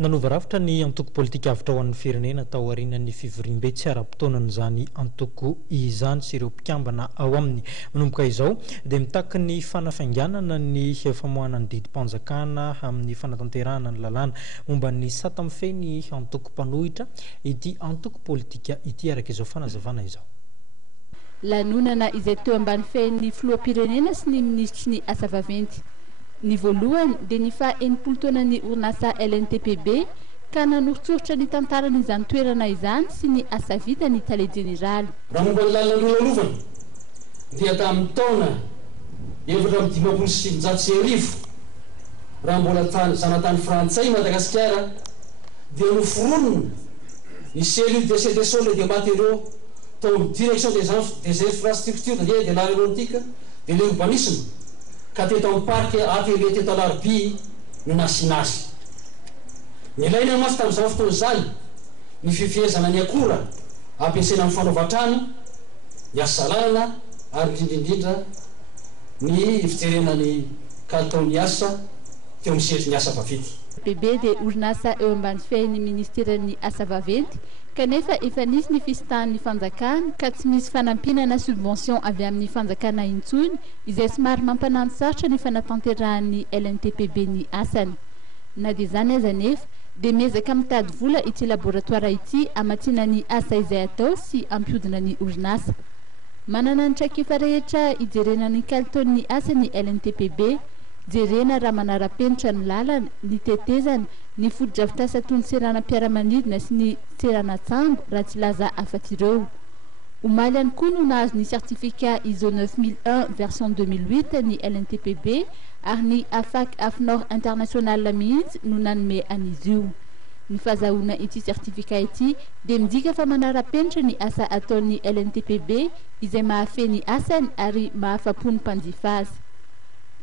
Nanovarafitra ny antoko politika avy tao amin'ny firenena tao aorianan'ny fivoriam-be tsy ara-potoanan'izany antoko izany sy ireo mpikambana ao aminy. Manomboka izao dia mitaky ny fanafainganana ny famoahana ny didim-panjakana amin'ny fanatanterahana ny lalàna momba ny sata mifehy ny antoko mpanohitra ity antoko politika ity araka izao fanazavana izao. Lanonana izay teo ambany fehin'ny filoham-pirenena sy ny ministry ny asa vaventy. Ny voalohany dia ny faha-enimpolo taonan'ny orinasa LNTPB ka nanorotsoritra ny tantaran'izany toerana izany sy ny asa vita ny tale jeneraly. Raha momba ny lalana lolalovana dia tamin'ny taona 1950 raha mbola zanatany frantsay Madagasikara dia noforonina ny cellule de CDSO de matériaux tao amin'ny direction des infrastructures de l'aéronautique de l'urbanisme ka teto amin'ny parc atelier teto Alarby no nasinazy. Ny ilaina masy tamin'izao fotoana izany ny fifehezana ny akora ampiasaina amin'ny fanaovan-trano, ny asalalana ary indrindra ny fijerena ny kalitaon'ny asa teo amin'ny sehatry ny asa vaventy. PB dia orinasa eo ambany fehin'ny ministeran'ny asa vaventy kanefa efa nisy ny fisitan'ny fanjakana ka tsy misy fanampinana subvention avy amin'ny fanjakana intsony izay somary mampanansaritra ny fanatanterahany LNTPB ny asany. Na dia izany aza nefa dia miezaka mitady vola ity laboratoire ity amatsiana ny asa izay atao sy ampihodina ny orinasa. Manana ny traikefa rehetra ijerena ny kalitaon'ny asany LNTPB, jerena raha manara-penitra ny lalana, ny tetezana, ny foto-drafitrasa toy ny seranam-piaramanidina sy ny seranatsambo raha tsy laza afa-tsy ireo. Omaly ihany koa no nahazo ny certificat ISO 9001 version 2008 ny LNTPB ary ny AFAC AFNOR international mihitsy no nanome an'izy io. Ny fahazahoana ity certificat ity dia midika fa manara-penitra ny asa ataon'ny LNTPB izay mahafeny asany ary mahafa-po ny mpanjifa azy.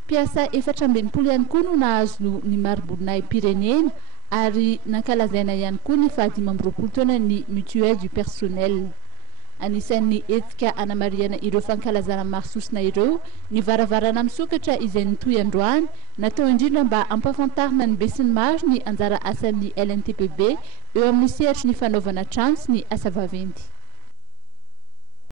Mpiasa 420 ihany koa no nahazo ny maribolonay pirenena ary nankalazaina ihany koa ny 520 taona ny mutuelle du personnel. Anisan'ny etika anamariana ireo fankalazana marisosina ireo ny varavarana misokatra izay nitoy androany natao indrindra mba ampafantarina ny be sy ny maro ny anjara asan'ny LNTPB eo amin'ny sehatry ny fanaovana trano sy ny asa vaventy.